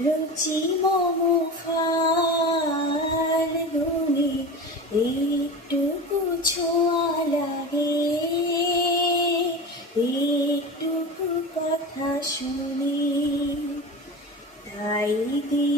রুচি মম ফাল গুনে একটুকু ছোঁয়া লাগে। একটুকু কথা শুনি তাই দিয়ে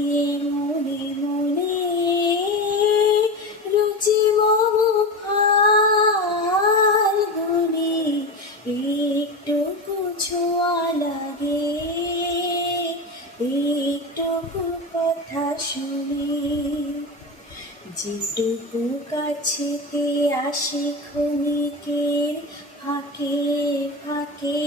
যেটুকু কাছেতে আসে ক্ষণিকের ফাঁকে ফাঁকে।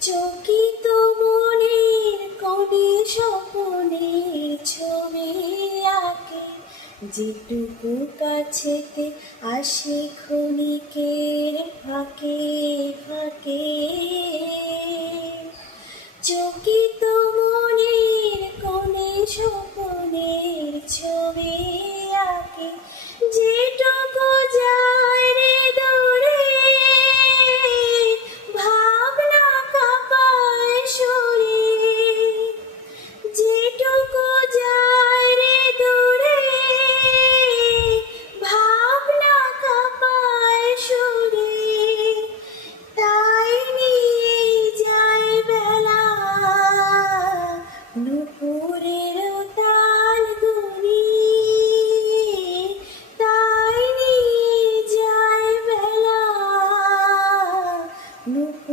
চকিত মনের কোণে স্বপনের ছবি আঁকে। যেটুকু কাছেতে আসে ক্ষণিকের ফাঁকে ফাঁকে।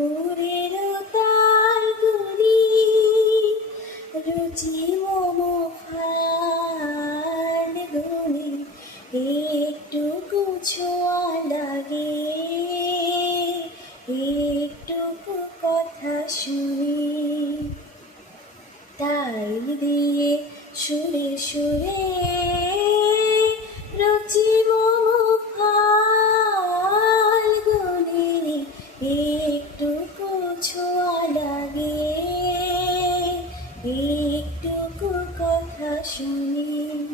Ure 想你